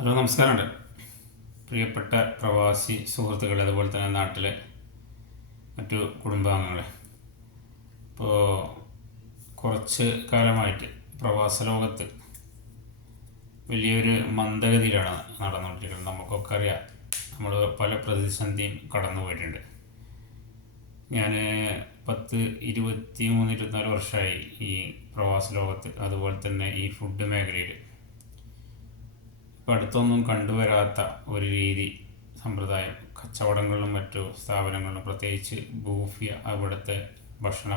Hello, നമസ്കാരമുണ്ട് പ്രിയപ്പെട്ട പ്രവാസി സുഹൃത്തുക്കളെ, അതുപോലെ തന്നെ നാട്ടിലെ മറ്റു കുടുംബാംഗങ്ങളെ. ഇപ്പോൾ കുറച്ച് കാലമായിട്ട് പ്രവാസ ലോകത്ത് വലിയൊരു മന്ദഗതിയിലാണ് നടന്നുകൊണ്ടിരിക്കുന്നത്. നമുക്കൊക്കെ അറിയാം, നമ്മൾ പല പ്രതിസന്ധിയും കടന്നു പോയിട്ടുണ്ട്. ഞാൻ 23-24 വർഷമായി ഈ പ്രവാസ ലോകത്ത്, അതുപോലെ തന്നെ ഈ ഫുഡ് മേഖലയിൽ. ഇപ്പം അടുത്തൊന്നും കണ്ടുവരാത്ത ഒരു രീതി സമ്പ്രദായം കച്ചവടങ്ങളിലും മറ്റു സ്ഥാപനങ്ങളിലും, പ്രത്യേകിച്ച് ബൂഫിയ, അവിടുത്തെ ഭക്ഷണ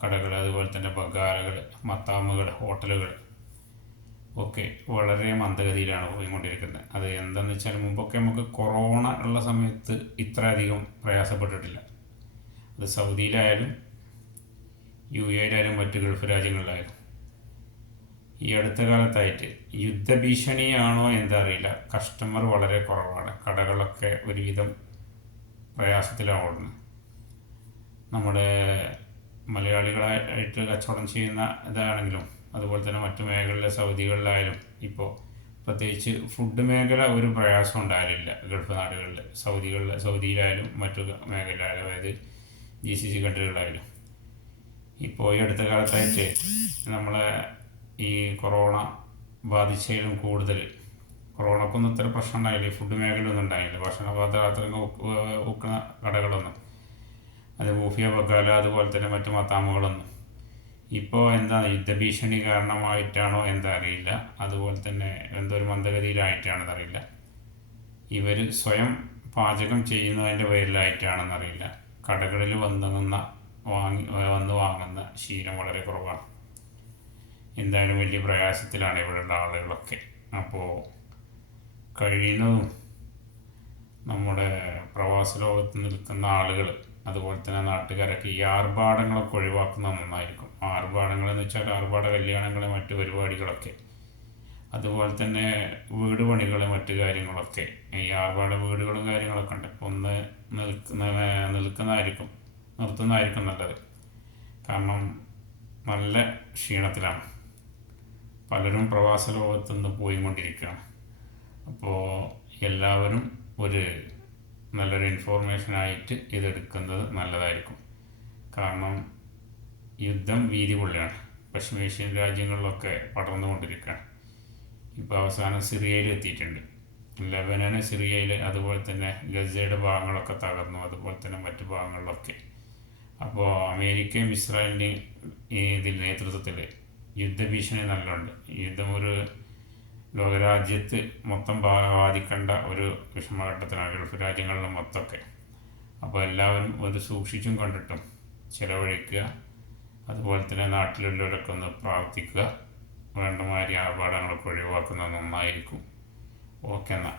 കടകൾ, അതുപോലെ തന്നെ ബഗാരകൾ, മത്താമുകൾ, ഹോട്ടലുകൾ ഒക്കെ വളരെ മന്ദഗതിയിലാണ് പോയിക്കൊണ്ടിരിക്കുന്നത്. അത് എന്താണെന്ന് വെച്ചാൽ, മുമ്പൊക്കെ നമുക്ക് കൊറോണ ഉള്ള സമയത്ത് ഇത്രയധികം പ്രയാസപ്പെട്ടിട്ടില്ല. അത് സൗദിയിലായാലും UAE-യിലായാലും മറ്റ് ഗൾഫ് രാജ്യങ്ങളിലായാലും. ഈ അടുത്ത കാലത്തായിട്ട് യുദ്ധഭീഷണിയാണോ എന്തറിയില്ല, കസ്റ്റമർ വളരെ കുറവാണ്. കടകളൊക്കെ ഒരുവിധം പ്രയാസത്തിലാണ്. നമ്മുടെ മലയാളികളായിട്ട് കച്ചവടം ചെയ്യുന്ന ഇതാണെങ്കിലും, അതുപോലെ തന്നെ മറ്റു മേഖലയിലെ സൗദികളിലായാലും ഇപ്പോൾ പ്രത്യേകിച്ച് ഫുഡ് മേഖല ഒരു പ്രയാസം ഉണ്ടായില്ല. ഗൾഫ് നാടുകളിൽ, സൗദിയിലായാലും മറ്റു മേഖലയിലായാലും, അതായത് GCC കൺട്രികളിലായാലും. ഇപ്പോൾ ഈ അടുത്ത കാലത്തായിട്ട് നമ്മളെ ഈ കൊറോണ ബാധിച്ചതിലും കൂടുതൽ, കൊറോണക്കൊന്നും ഇത്ര പ്രശ്നം ഉണ്ടായില്ല, ഫുഡ് മേഖലയൊന്നും ഉണ്ടായില്ല. ഭക്ഷണ പദാർത്ഥങ്ങൾ വിൽക്കുന്ന കടകളൊന്നും, അത് ബൂഫിയ, ബക്കാല, അതുപോലെ തന്നെ മറ്റു മത്താമുകളൊന്നും. ഇപ്പോൾ എന്താ യുദ്ധഭീഷണി കാരണമായിട്ടാണോ എന്താ അറിയില്ല, അതുപോലെ തന്നെ എന്തൊരു മന്ദഗതിയിലായിട്ടാണെന്നറിയില്ല. ഇവർ സ്വയം പാചകം ചെയ്യുന്നതിൻ്റെ പേരിലായിട്ടാണെന്നറിയില്ല, കടകളിൽ വന്ന് വാങ്ങുന്ന ശീലം വളരെ കുറവാണ്. എന്തായാലും വലിയ പ്രയാസത്തിലാണ് ഇവിടെയുള്ള ആളുകളൊക്കെ. അപ്പോൾ കഴിയുന്നതും നമ്മുടെ പ്രവാസ ലോകത്ത് നിൽക്കുന്ന ആളുകൾ, അതുപോലെ തന്നെ നാട്ടുകാരൊക്കെ ഈ ആർഭാടങ്ങളൊക്കെ ഒഴിവാക്കുന്നത് നന്നായിരിക്കും. ആർഭാടങ്ങളെന്ന് വെച്ചാൽ ആർഭാട കല്യാണങ്ങൾ, മറ്റു പരിപാടികളൊക്കെ, അതുപോലെ തന്നെ വീട് പണികൾ, മറ്റു കാര്യങ്ങളൊക്കെ. ഈ ആർഭാട വീടുകളും കാര്യങ്ങളൊക്കെ ഉണ്ട്, ഒന്ന് നിർത്തുന്നതായിരിക്കും നല്ലത്. കാരണം നല്ല ക്ഷീണത്തിലാണ് പലരും പ്രവാസ ലോകത്തുനിന്ന് പോയിക്കൊണ്ടിരിക്കുകയാണ്. അപ്പോൾ എല്ലാവരും ഒരു നല്ലൊരു ഇൻഫോർമേഷനായിട്ട് ഇതെടുക്കുന്നത് നല്ലതായിരിക്കും. കാരണം യുദ്ധം വീതി കൊള്ളുകയാണ്. പശ്ചിമേഷ്യൻ രാജ്യങ്ങളിലൊക്കെ പടർന്നുകൊണ്ടിരിക്കുകയാണ്. ഇപ്പോൾ അവസാനം സിറിയയിൽ എത്തിയിട്ടുണ്ട്. ലെബനന്, സിറിയയിൽ, അതുപോലെ തന്നെ ഗസയുടെ ഭാഗങ്ങളൊക്കെ തകർന്നു, അതുപോലെ തന്നെ മറ്റു ഭാഗങ്ങളിലൊക്കെ. അപ്പോൾ അമേരിക്കയും ഇസ്രായേലിൻ്റെയും ഇതിൽ നേതൃത്വത്തിൽ യുദ്ധഭീഷണി നല്ലുണ്ട്. യുദ്ധം ഒരു ലോകരാജ്യത്ത് മൊത്തം ബാധിക്കേണ്ട ഒരു വിഷമഘട്ടത്തിലാണ്, ഗൾഫ് രാജ്യങ്ങളിലും മൊത്തമൊക്കെ. അപ്പോൾ എല്ലാവരും ഒരു സൂക്ഷിച്ചും കണ്ടിട്ടും ചിലവഴിക്കുക. അതുപോലെ തന്നെ നാട്ടിലുള്ളവരൊക്കെ ഒന്ന് പ്രാർത്ഥിക്കുക. വേണ്ടമാതിരി ആർഭാടങ്ങളൊക്കെ ഒഴിവാക്കുന്നത് നന്നായിരിക്കും. ഓക്കെ എന്നാൽ.